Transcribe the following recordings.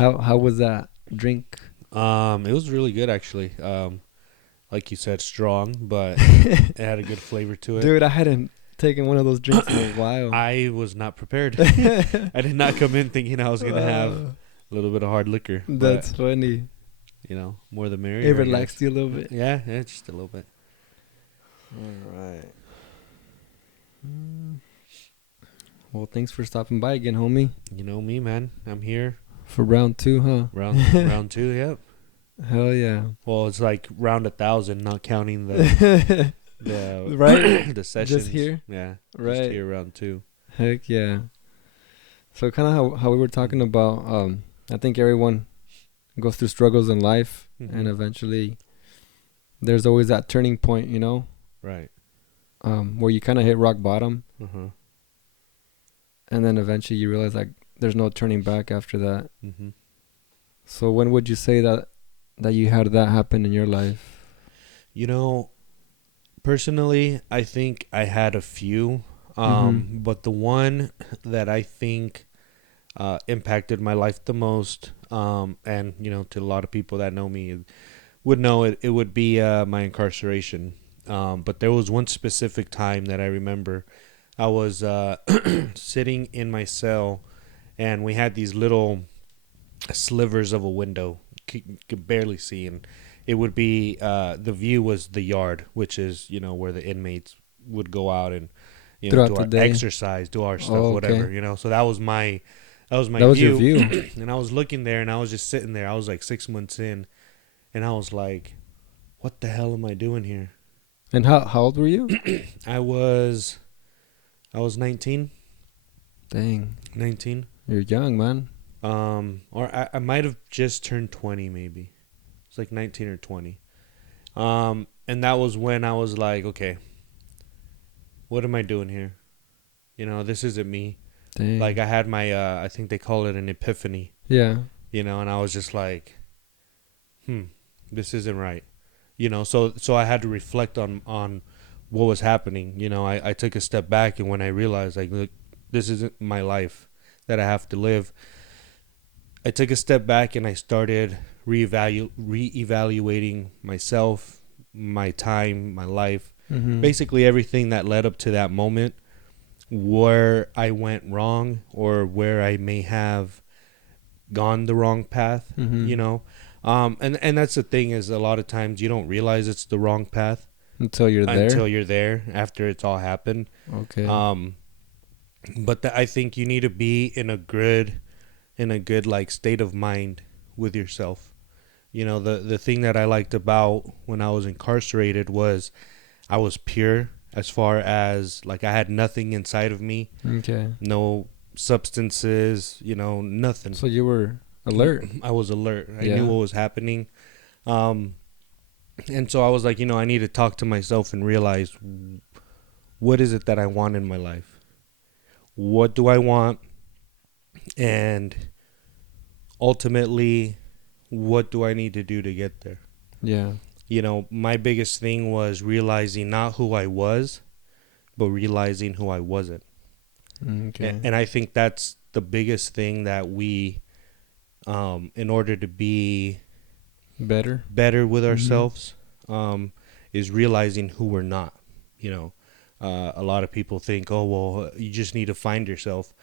How was that drink? It was really good actually. Like you said, strong, but it had a good flavor to it. Dude, I hadn't taken one of those drinks in a while. I was not prepared. I did not come in thinking I was gonna have a little bit of hard liquor. That's But, funny. more the merrier. It relaxed you a little bit. Yeah, just a little bit. All right. Well, thanks for stopping by again, homie. You know me, man. I'm here. For round 2, huh? Round 2. Yep. Hell yeah. Well, it's like round 1,000, not counting the right? the sessions. Just here? Yeah. Right. Just here, round 2. Heck yeah. So kind of how we were talking about, I think everyone goes through struggles in life, and eventually there's always that turning point, Right. Where you kind of hit rock bottom, Uh-huh. and then eventually you realize like there's no turning back after that. Mm-hmm. So when would you say that you had that happen in your life? Personally, I think I had a few, but the one that I think impacted my life the most, and to a lot of people that know me would know it would be my incarceration. But there was one specific time that I remember. I was sitting in my cell, and we had these little slivers of a window, could barely see, and it would be the view was the yard, which is where the inmates would go out and do our exercise, do our stuff, whatever. So that was my view. Your view. And I was looking there, and I was just sitting there. I was like 6 months in, and I was like, what the hell am I doing here? And how old were you? I was 19. Dang. 19. You're young, man. Or I might have just turned 20, maybe. It's like 19 or 20. And that was when I was like, okay, what am I doing here? This isn't me. Dang. Like I had my, I think they call it an epiphany. Yeah. And I was just like, this isn't right. So I had to reflect on what was happening. I took a step back, and when I realized, like, look, this isn't my life that I have to live, I took a step back and I started reevaluating myself, my time, my life, basically everything that led up to that moment, where I went wrong or where I may have gone the wrong path, and that's the thing, is a lot of times you don't realize it's the wrong path until you're there, after it's all happened. Okay. But I think you need to be in a good like state of mind with yourself. The thing that I liked about when I was incarcerated was I was pure, as far as like I had nothing inside of me. Okay. No substances, nothing. So you were alert. I was alert. I knew what was happening. And so I was like, I need to talk to myself and realize, what is it that I want in my life? What do I want? And ultimately, what do I need to do to get there? Yeah. My biggest thing was realizing not who I was, but realizing who I wasn't. Okay. And I think that's the biggest thing that we, in order to be better with ourselves, is realizing who we're not. A lot of people think, oh, well, you just need to find yourself.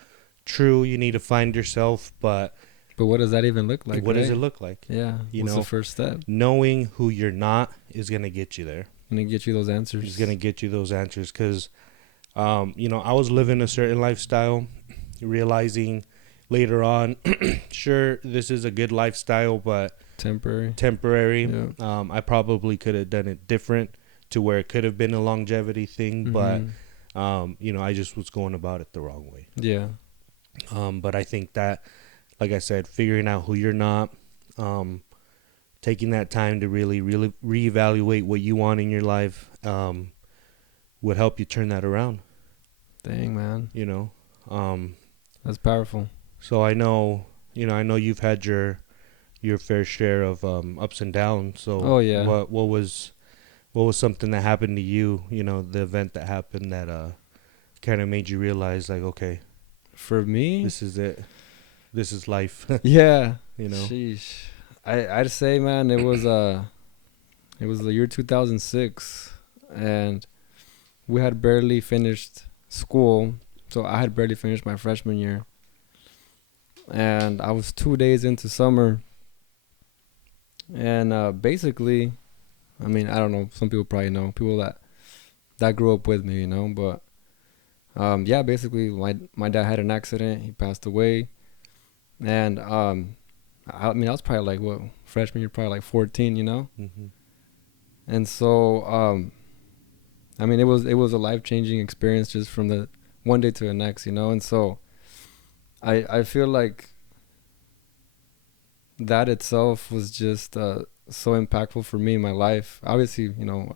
True, you need to find yourself, but what does that even look like? What does it look like? Yeah. What's the first step? Knowing who you're not is going to get you there. Going to get you those answers. It's going to get you those answers because, I was living a certain lifestyle, realizing later on, sure, this is a good lifestyle, but temporary. Yeah. I probably could have done it different to where it could have been a longevity thing, but, I just was going about it the wrong way. Yeah. But I think that, like I said, figuring out who you're not, taking that time to really reevaluate what you want in your life, would help you turn that around. Dang, man. That's powerful. So I know you've had your fair share of ups and downs. So oh yeah. What was something that happened to you? The event that happened that kind of made you realize, like, okay, for me, this is it. This is life. Yeah. you know? Sheesh. I'd say, man, it was the year 2006, and we had barely finished school. So I had barely finished my freshman year, and I was 2 days into summer. And basically, I mean, I don't know. Some people probably know people that grew up with me, But yeah, basically, my dad had an accident. He passed away, and I mean, I was probably like what freshman year, probably like 14, Mm-hmm. And so I mean, it was a life-changing experience just from the one day to the next. And so I feel like that itself was just so impactful for me in my life. Obviously,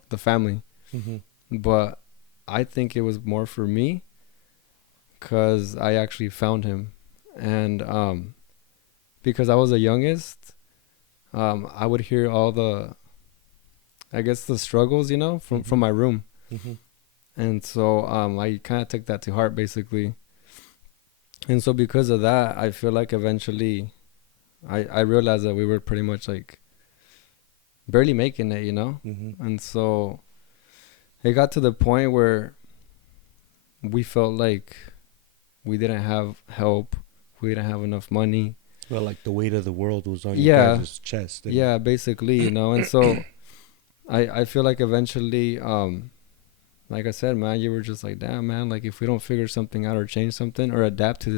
the family, Mm-hmm. but I think it was more for me because I actually found him, and because I was the youngest, I would hear all I guess the struggles, from my room. Mm-hmm. And so I kind of took that to heart, basically. And so because of that, I feel like eventually I realized that we were pretty much like barely making it. Mm-hmm. And so it got to the point where we felt like we didn't have help. We didn't have enough money. Well, like the weight of the world was on your Yeah. guys' chest. And Yeah, basically. And so I feel like eventually, like I said, man, you were just like, damn, man, like if we don't figure something out or change something or adapt to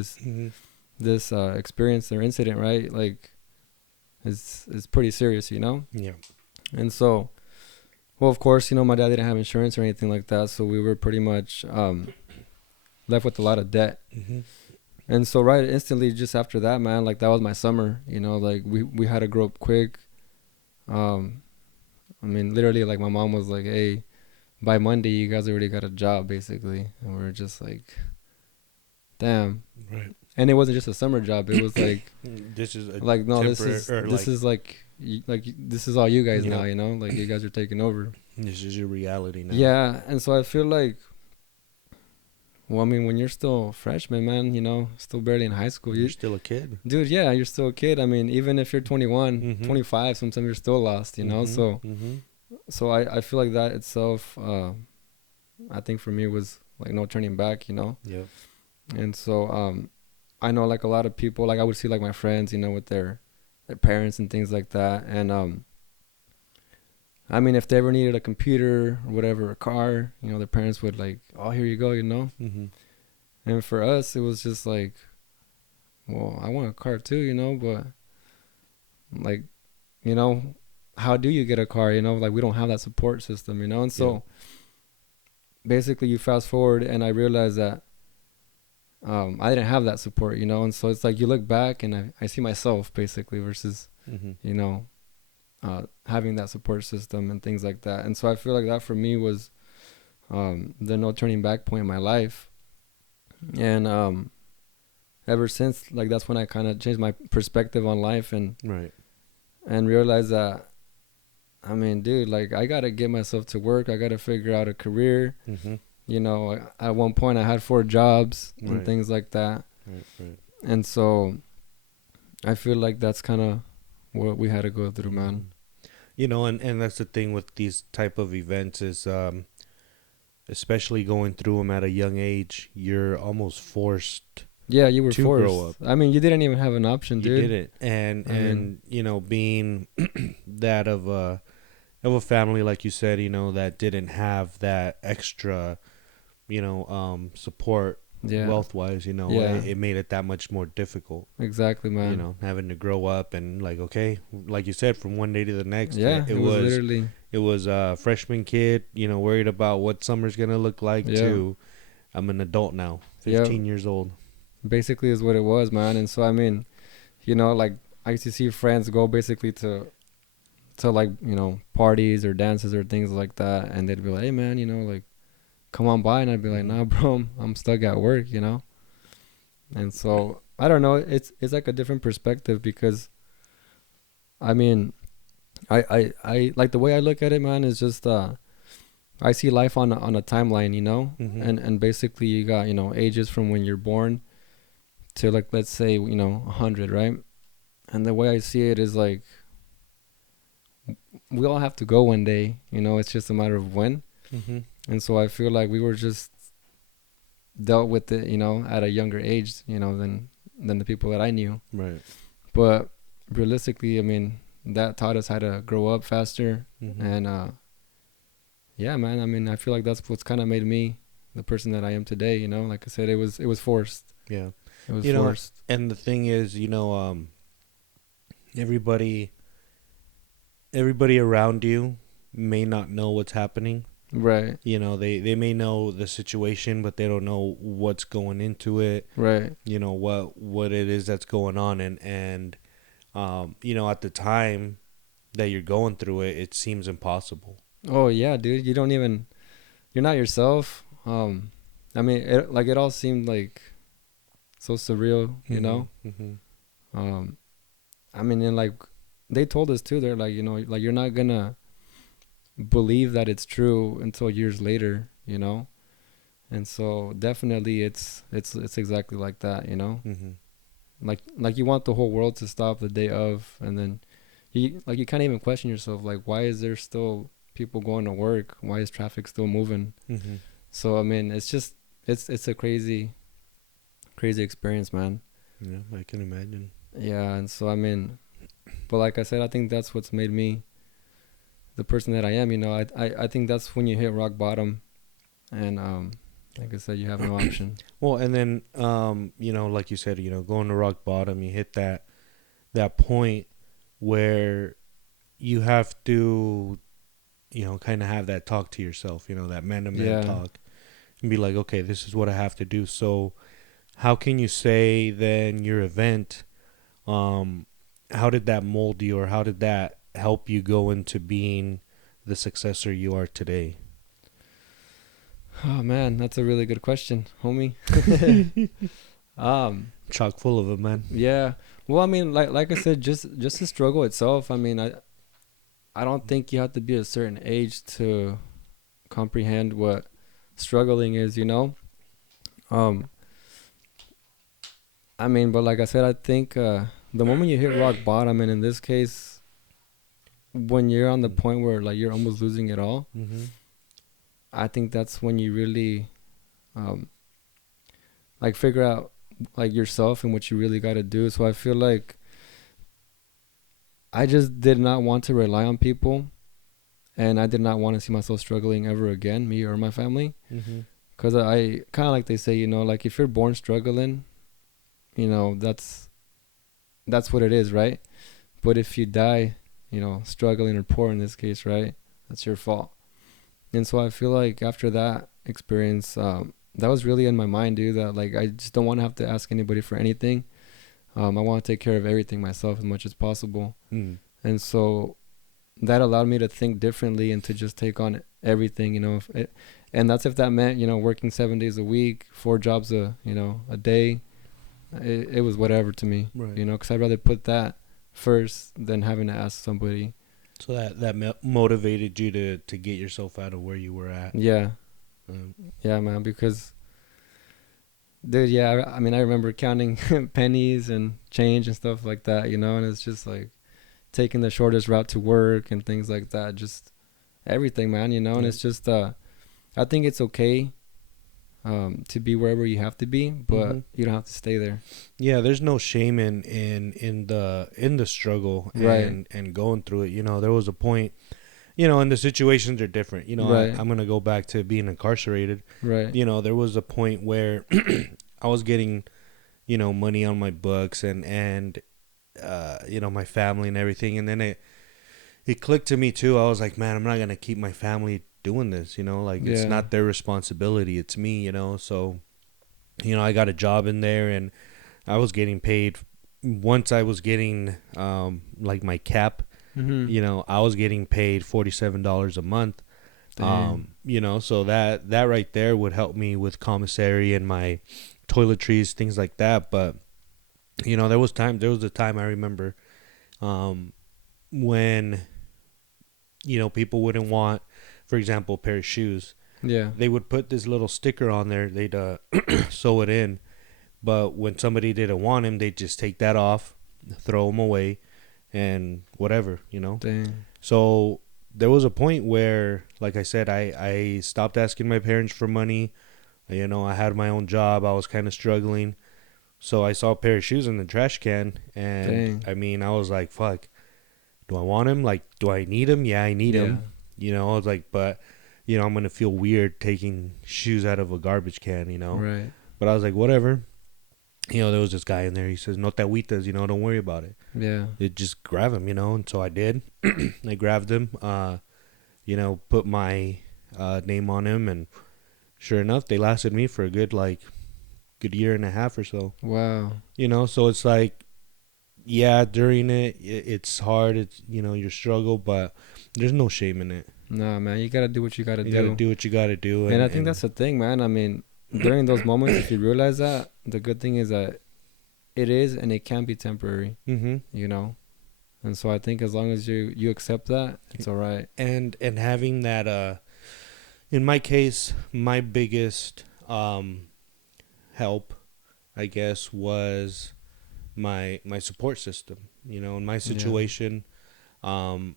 this experience or incident, right? Like it's pretty serious. Yeah. And so, well, of course, my dad didn't have insurance or anything like that, so we were pretty much left with a lot of debt. Mm-hmm. And so right instantly just after that, man, like that was my summer, like we had to grow up quick. I mean, literally, like my mom was like, hey, by Monday you guys already got a job, basically. And we are just like, damn. Right. And it wasn't just a summer job, it was like This is a like, no, this temporary, is like this is all you guys Yeah. now, like you guys are taking over. this is your reality now. Yeah. And so I feel like, well, I mean, when you're still a freshman, man, still barely in high school, You're still a kid. dude, yeah, you're still a kid. I mean, even if you're 21, Mhm. 25, sometimes you're still lost, Mhm. So Mhm. so I feel like that itself, I think for me was like no turning back. Yep. And so I know like a lot of people, like I would see like my friends, with their parents and things like that. And I mean, if they ever needed a computer or whatever, a car, their parents would like, oh, here you go. Mhm. And for us, it was just like, well, I want a car too, but like, how do you get a car? Like we don't have that support system, And so basically you fast forward and I realized that I didn't have that support, And so it's like you look back and I see myself basically versus, Mhm. Having that support system and things like that. And so I feel like that for me was the no turning back point in my life. And ever since, like that's when I kind of changed my perspective on life and Right. and realized that, I mean, dude, like I gotta get myself to work. I gotta figure out a career. Mhm. At one point I had 4 jobs and Right. things like that. Right. Right. And so I feel like that's kind of what we had to go through, man. And that's the thing with these type of events is, especially going through them at a young age, you're almost forced Yeah, you were to forced. grow up. I mean, you didn't even have an option, You dude. didn't, and I mean, being that of a family like you said, that didn't have that extra, support yeah, wealth wise, Yeah. it made it that much more difficult. exactly, man. Having to grow up and like, okay, like you said, from one day to the next, Yeah, it was literally. it was a freshman kid, worried about what summer's gonna look like. Yeah. To I'm an adult now, Yeah. 15 years old. Basically is what it was, man. And so I mean, like I used to see friends go basically to like, parties or dances or things like that, and they'd be like, hey man, like come on by, and I'd be like, nah bro, I'm stuck at work. And so I don't know, it's like a different perspective because I mean, I like the way I look at it, man, is just I see life on a timeline, Mhm. and basically you got, ages from when you're born to like, let's say, 100, right? And the way I see it is like we all have to go one day, you know, it's just a matter of when. Mm-hmm. And so I feel like we were just dealt with it, you know, at a younger age, you know, than the people that I knew. Right. But realistically, I mean, that taught us how to grow up faster. Mm-hmm. And yeah, man, I mean, I feel like that's what's kind of made me the person that I am today, you know. Like I said, it was forced. Yeah. It was You know, forced. and the thing is, everybody around you may not know what's happening. Right. You know, they may know the situation, but they don't know what's going into it. Right. You know, what it is that's going on. And at the time that you're going through it, it seems impossible. Oh yeah, dude, you're not yourself. I mean, it all seemed like so surreal, you know. Mm-hmm. I mean, and like they told us too, they're like, you know, like you're not gonna believe that it's true until years later, you know. And so definitely it's exactly like that, you know. Mm-hmm. Like you want the whole world to stop the day of, and then you can't even question yourself, like, why is there still people going to work? Why is traffic still moving? Mm-hmm. So I mean, it's just it's a crazy experience, man. Yeah, I can imagine. Yeah. And so I mean, but like I said, I think that's what's made me the person that I am, you know. I think that's when you hit rock bottom, and like I said, you have no option. Well, and then like you said, going to rock bottom, you hit that point where you have to, kind of have that talk to yourself, that man-to-man talk, and be like, okay, this is what I have to do. So how can you say then your event, how did that mold you, or how did that help you go into being the successor you are today? Oh man, that's a really good question, homie. Chock full of it, man. Yeah. Well, I mean, like I said, just the struggle itself. I mean, I don't think you have to be a certain age to comprehend what struggling is, you know. I mean, but like I said, I think the moment you hit rock bottom, and in this case, when you're on the point where like you're almost losing it all, Mm-hmm. I think that's when you really like figure out like yourself and what you really got to do. So I feel like I just did not want to rely on people, and I did not want to see myself struggling ever again, me or my family. Mm-hmm. Because I kind of, like they say, you know, like if you're born struggling, you know, that's what it is, right? But if you die, you know, struggling or poor in this case, right, that's your fault. And so I feel like after that experience, that was really in my mind, dude, that like I just don't want to have to ask anybody for anything. I want to take care of everything myself as much as possible. Mm. And so that allowed me to think differently and to just take on everything, you know. And that's if that meant, you know, working 7 days a week, 4 jobs a day. It was whatever to me, Right. you know, because I'd rather put that first than having to ask somebody. So that motivated you to get yourself out of where you were at. Yeah. Yeah, man, because, dude, yeah, I mean, I remember counting pennies and change and stuff like that, you know, and it's just like taking the shortest route to work and things like that, just everything, man, you know. And it's just I think it's okay to be wherever you have to be, but you don't have to stay there. Yeah, there's no shame in the struggle and going through it. You know, there was a point, and the situations are different. You know, Right. I'm gonna go back to being incarcerated. Right. You know, there was a point where I was getting, money on my books and my family and everything, and then it clicked to me too. I was like, man, I'm not gonna keep my family doing this, like it's not their responsibility, it's me, so I got a job in there, and I was getting paid. Once I was getting like my cap, I was getting paid $47 a month. So that right there would help me with commissary and my toiletries, things like that. But there was a time I remember when people wouldn't want, for example, a pair of shoes. Yeah. They would put this little sticker on there. They'd sew it in. But when somebody didn't want them, they'd just take that off throw them away, and whatever, you know. Dang. So there was a point where, like I said, I stopped asking my parents for money. You know, I had my own job. I was kind of struggling. So I saw a pair of shoes in the trash can, and Dang. I mean, I was like, fuck, do I want them? Like, do I need them? Yeah, I need Yeah. them. You know, I was like, but, you know, I'm going to feel weird taking shoes out of a garbage can, you know? Right. But I was like, whatever. You know, there was this guy in there. He says, no te agüitas, you know, don't worry about it. Yeah. It just grab them, you know? And so I did. I grabbed them, you know, put my name on them. And sure enough, they lasted me for a good year and a half or so. Wow. You know, so it's like, yeah, during it's hard. It's, you know, your struggle, but there's no shame in it. Nah, man, you gotta do what you gotta You do. gotta do what you gotta do. And I think that's the thing, man. I mean, during those moments, if you realize that, the good thing is that it is and it can be temporary, mm-hmm. you know? And so I think as long as you accept that, it's all right. And having that, in my case, my biggest help, I guess, was my support system. You know, in my situation, I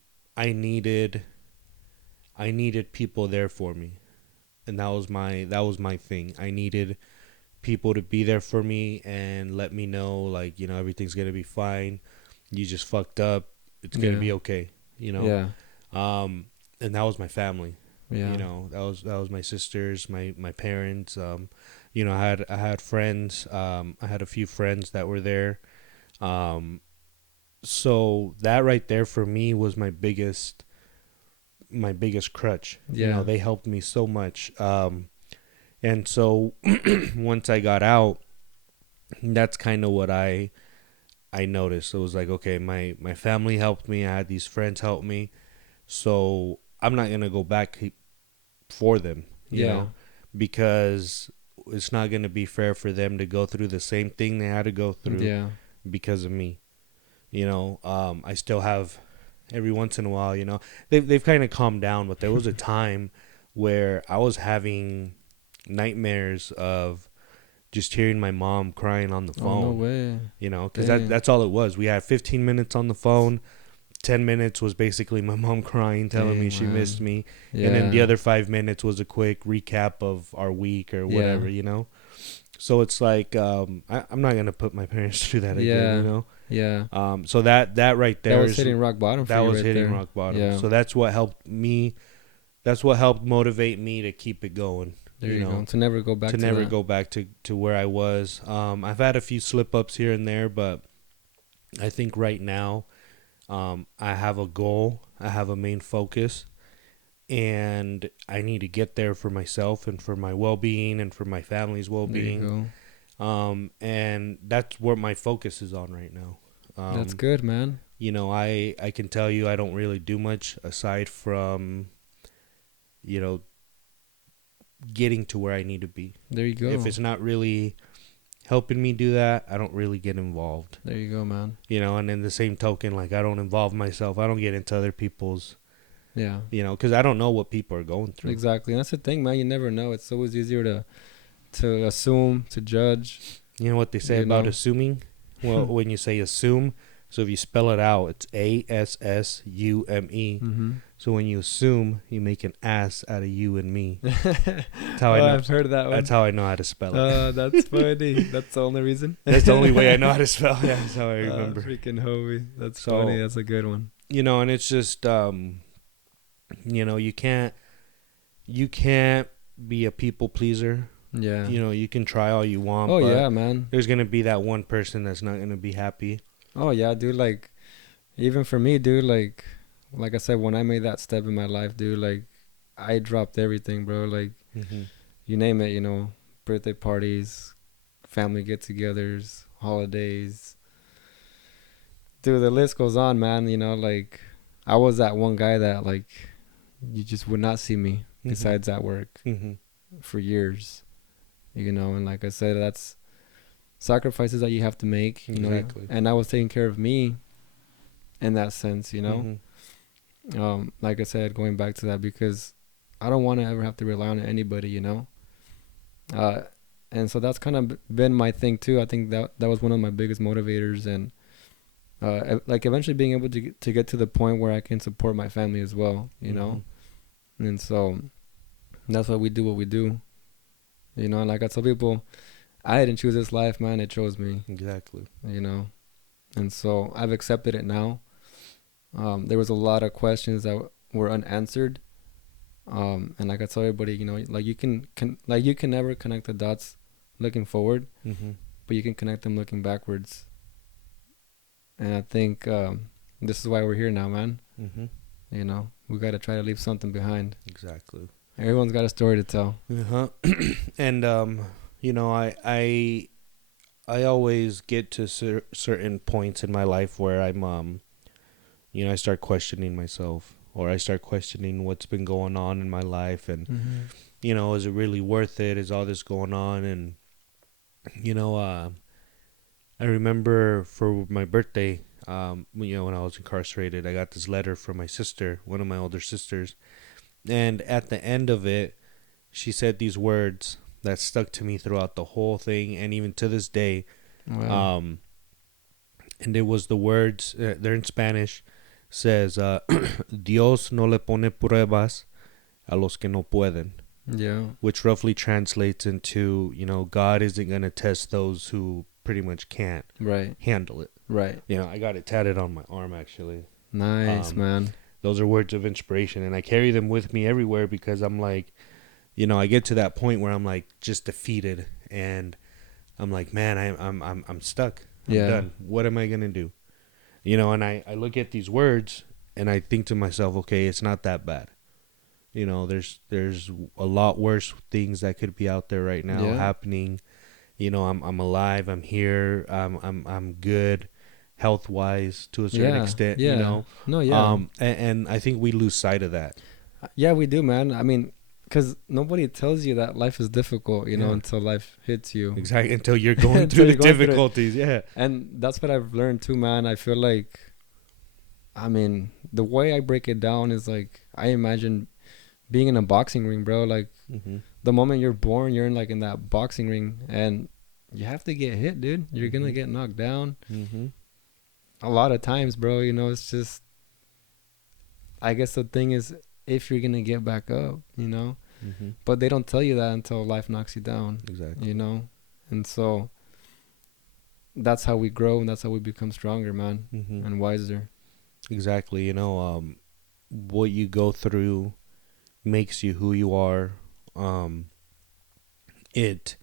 needed people there for me, and that was my thing. I needed people to be there for me and let me know, like, you know, everything's gonna be fine. You just fucked up. It's gonna be okay. You know. Yeah. And that was my family. Yeah. You know, that was my sisters, my parents. You know, I had friends. I had a few friends that were there. So that right there for me was my biggest crutch. Yeah. You know, they helped me so much. And so once I got out, that's kind of what I noticed. It was like, okay, my family helped me. I had these friends help me. So I'm not going to go back for them, you know, because it's not going to be fair for them to go through the same thing they had to go through because of me. You know, I still have every once in a while, you know, they've kind of calmed down, but there was a time where I was having nightmares of just hearing my mom crying on the phone. Oh, no way. You know, because that's all it was. We had 15 minutes on the phone. 10 minutes was basically my mom crying, telling me she missed me. And then the other 5 minutes was a quick recap of our week or whatever, you know? So it's like, I'm not going to put my parents through that again, you know? Yeah. So that right there. That was hitting rock bottom for you. That was hitting rock bottom. Yeah. So that's what helped me. That's what helped motivate me to keep it going. There you go. To never go back to where I was. I've had a few slip ups here and there, but I think right now, I have a goal. I have a main focus, and I need to get there for myself and for my well-being and for my family's well-being. There you go. And that's where my focus is on right now. That's good, man. You know, I can tell you I don't really do much aside from, you know, getting to where I need to be. There you go. If it's not really helping me do that, I don't really get involved. There you go, man. You know, and in the same token, like, I don't involve myself. I don't get into other people's, you know, because I don't know what people are going through. Exactly. And that's the thing, man. You never know. It's always easier to assume, to judge. You know what they say about assuming? Well, when you say assume, so if you spell it out, it's ASSUME. Mm-hmm. So when you assume, you make an ass out of you and me. That's how I know. I've heard that one. That's how I know how to spell it. That's funny. That's the only reason. That's the only way I know how to spell. Yeah, that's how I remember. Freaking Hobie. That's funny. That's a good one. You know, and it's just, you know, you can't be a people pleaser. Yeah. You know, you can try all you want. Oh, but yeah, man. There's going to be that one person that's not going to be happy. Oh, yeah, dude. Like, even for me, dude, like I said, when I made that step in my life, dude, like, I dropped everything, bro. Like, you name it, you know, birthday parties, family get-togethers, holidays. Dude, the list goes on, man. You know, like, I was that one guy that, like, you just would not see me besides at work for years. You know, and like I said, that's sacrifices that you have to make, you know. And I was taking care of me in that sense, you know. Like I said, going back to that, because I don't want to ever have to rely on anybody, you know. And so that's kind of been my thing too. I think that was one of my biggest motivators, and like eventually being able to get to the point where I can support my family as well, you know. And so that's why we do what we do, you know. And like I tell people, I didn't choose this life, man. It chose me. Exactly. You know. And so I've accepted it now. There was a lot of questions that were unanswered. And like I tell everybody, you know, like you can never connect the dots looking forward, but you can connect them looking backwards. And I think this is why we're here now, man. You know, we got to try to leave something behind. Exactly. Everyone's got a story to tell. And you know, I always get to certain points in my life where I'm you know, I start questioning myself, or I start questioning what's been going on in my life, and you know, is it really worth it? Is all this going on? And you know, I remember for my birthday, you know, when I was incarcerated, I got this letter from my sister, one of my older sisters, and at the end of it, she said these words that stuck to me throughout the whole thing, and even to this day. Wow. And it was the words, they're in Spanish, says, Dios no le pone pruebas a los que no pueden. Yeah. Which roughly translates into, you know, God isn't going to test those who pretty much can't handle it. Right. You know, I got it tatted on my arm, actually. Nice, man. Those are words of inspiration, and I carry them with me everywhere because I'm like, you know, I get to that point where I'm like just defeated, and I'm like, man, I'm stuck. I'm done. What am I gonna do? You know, and I look at these words and I think to myself, okay, it's not that bad. You know, there's a lot worse things that could be out there right now happening. You know, I'm alive. I'm here. I'm good, health wise to a certain extent. Yeah. You know, no, yeah. And I think we lose sight of that. Yeah, we do, man. I mean, because nobody tells you that life is difficult, you know, until life hits you. Exactly, until you're going through the difficulties, And that's what I've learned too, man. I feel like, I mean, the way I break it down is like, I imagine being in a boxing ring, bro. Like, the moment you're born, you're in that boxing ring, and you have to get hit, dude. You're gonna get knocked down. A lot of times, bro, you know, it's just, I guess the thing is, if you're gonna get back up, you know. But they don't tell you that until life knocks you down. Exactly. You know. And so that's how we grow, and that's how we become stronger, man, and wiser. Exactly. You know, what you go through makes you who you are. It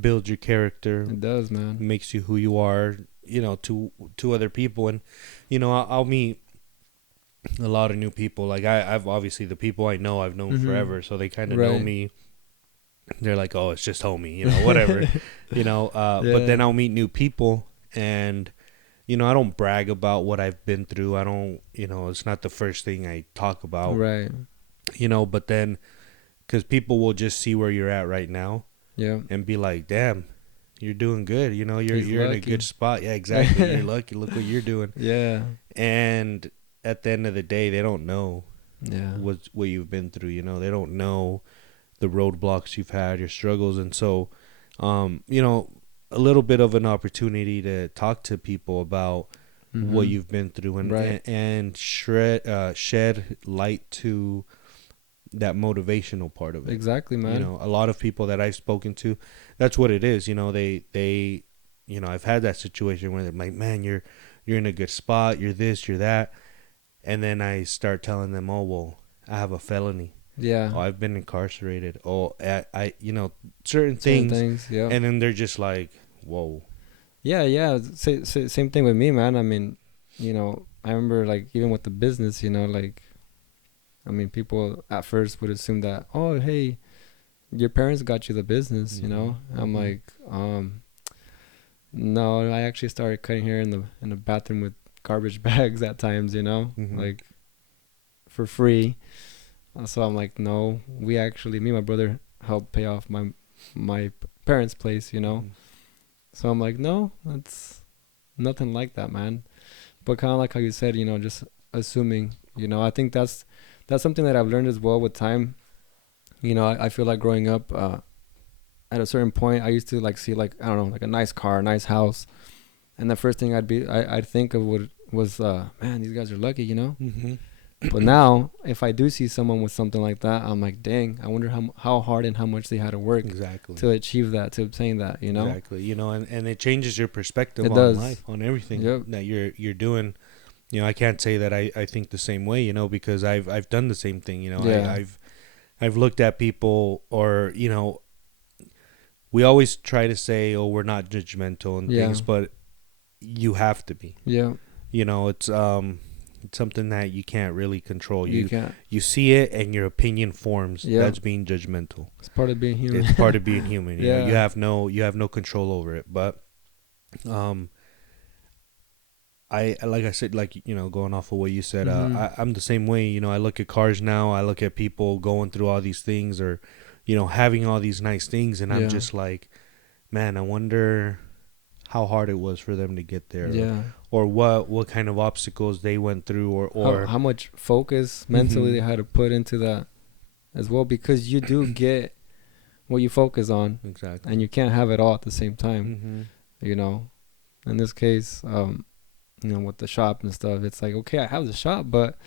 builds your character. It does, man. Makes you who you are, you know, to other people. And you know, I'll meet a lot of new people. Like I've obviously, the people I know, I've known forever, so they kind of know me. They're like, oh, it's just homie, you know, whatever. You know, but then I'll meet new people, and you know, I don't brag about what I've been through. I don't, you know, it's not the first thing I talk about. Right. You know, but then, because people will just see where you're at right now. Yeah. And be like, damn, you're doing good. You know, you're in a good spot. Yeah, exactly. You're lucky. Look what you're doing. Yeah. And at the end of the day, they don't know what you've been through. You know, they don't know the roadblocks you've had, your struggles. And so, you know, a little bit of an opportunity to talk to people about what you've been through, and shed light to that motivational part of it. Exactly, man. You know, a lot of people that I've spoken to, that's what it is. You know, they you know, I've had that situation where they're like, man, you're in a good spot, you're this, you're that. And then I start telling them, oh, well, I have a felony. Yeah. Oh, I've been incarcerated. Oh, I you know, certain things. Yeah. And then they're just like, whoa. Yeah. Same thing with me, man. I mean, you know, I remember, like, even with the business, you know, like, I mean, people at first would assume that, oh, hey, your parents got you the business, you know. I'm like, no, I actually started cutting hair in the bathroom with garbage bags at times, you know, like, for free. So I'm like, no, me and my brother helped pay off my parents' place, you know. So I'm like, no, that's nothing like that, man. But kind of like how you said, you know, just assuming, you know, I think that's something that I've learned as well with time. You know, I feel like growing up, at a certain point, I used to like see, like, I don't know, like a nice car, a nice house, and the first thing I'd think of was, man, these guys are lucky, you know. Mm-hmm. But now, if I do see someone with something like that, I'm like, dang, I wonder how hard and how much they had to work Exactly. to achieve that, to obtain that, you know. Exactly. You know, and it changes your perspective It on does. life, on everything Yep. that you're doing. You know, I can't say that I think the same way, you know, because I've done the same thing, you know. Yeah. I've looked at people, or, you know, we always try to say, oh, we're not judgmental and Yeah. things, but you have to be. Yeah. You know, it's something that you can't really control. You can't. You see it and your opinion forms. Yeah. That's being judgmental. It's part of being human. It's part of being human. You know, Yeah. you have no control over it. But I, like I said, like, you know, going off of what you said, I'm the same way. You know, I look at cars now. I look at people going through all these things, or, you know, having all these nice things, and I'm just like, man, I wonder how hard it was for them to get there. Yeah. Or what kind of obstacles they went through, or how much focus mentally they had to put into that as well, because you do get what you focus on. Exactly. And you can't have it all at the same time. Mm-hmm. You know, in this case, you know, with the shop and stuff, it's like, okay, I have the shop, but,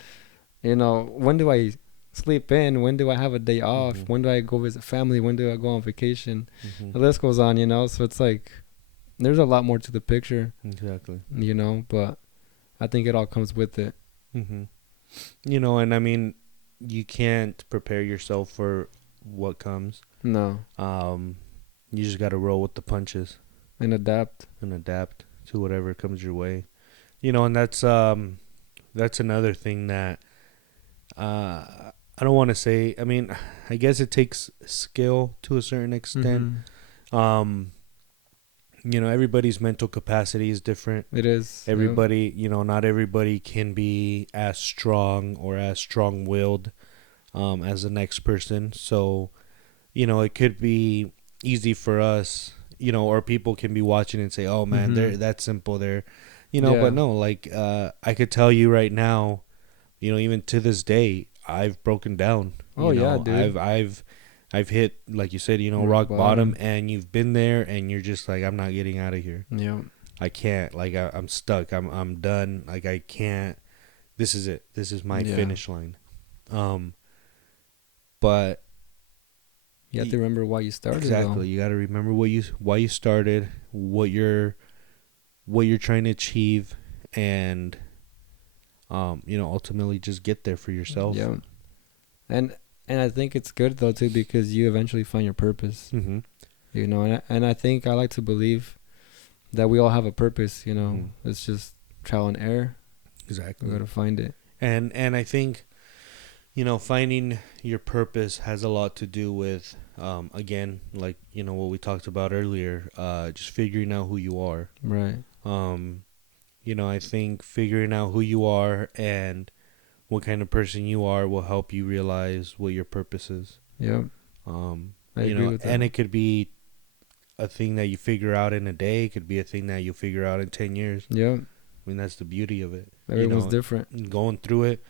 you know, when do I sleep in? When do I have a day off? Mm-hmm. When do I go visit family? When do I go on vacation? Mm-hmm. The list goes on, you know. So it's like, there's a lot more to the picture. Exactly. You know, but I think it all comes with it. Mm-hmm. You know, and I mean, you can't prepare yourself for what comes. No. You just got to roll with the punches And adapt. and adapt to whatever comes your way. You know, and that's another thing that I don't want to say. I mean, I guess it takes skill to a certain extent. Mm-hmm. You know, everybody's mental capacity is different. It is. Everybody, you know, not everybody can be as strong or as strong-willed as the next person. So, you know, it could be easy for us, you know, or people can be watching and say, "Oh man, they're that's simple." They're, you know, but no, like I could tell you right now, you know, even to this day, I've broken down. Oh, you know, yeah, dude. I've hit, like you said, you know, rock bottom, and you've been there, and you're just like, I'm not getting out of here. Yeah. I can't. Like, I'm stuck. I'm done. Like, I can't. This is it. This is my finish line. But you have to remember why you started. Exactly. Though. You got to remember why you started, what you're trying to achieve, and you know, ultimately just get there for yourself. Yeah. And I think it's good though too, because you eventually find your purpose. Mm-hmm. You know, and I think I like to believe that we all have a purpose. You know, it's just trial and error. Exactly. We gotta find it. And I think, you know, finding your purpose has a lot to do with again, like, you know, what we talked about earlier, just figuring out who you are. Right. You know, I think figuring out who you are and what kind of person you are will help you realize what your purpose is. Yep. I agree with that. And it could be a thing that you figure out in a day. It could be a thing that you figure out in 10 years. Yep. I mean, that's the beauty of it. Everyone's different. Going through it,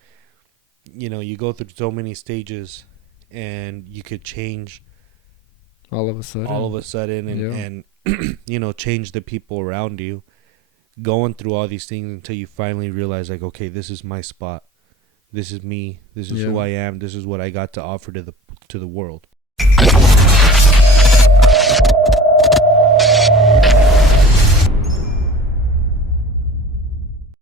you know, you go through so many stages, and you could change all of a sudden, and you know, change the people around you. Going through all these things until you finally realize, like, okay, this is my spot. This is me. This is who I am. This is what I got to offer to the world.